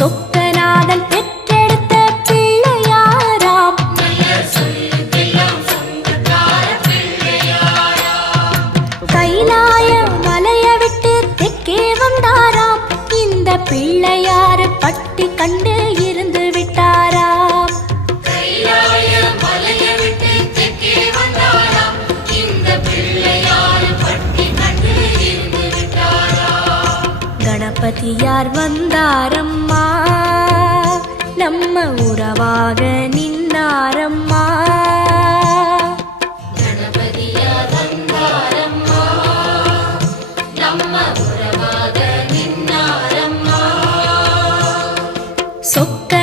சொக்கநாதன் பெற்றெடுத்த பிள்ளையாராம். கைலாய மலைய விட்டு தெற்கே வந்தாராம். இந்த பிள்ளையாரு பட்டி கண்டு இருந்து விட்டாராம். கணபதியார் வந்தாரம்மா, நம்ம உறவாக நின்னாரம்மா. கணபதியார் வந்தாரம்மா, நம்ம உறவாக நின்னாரம்மா. சொக்க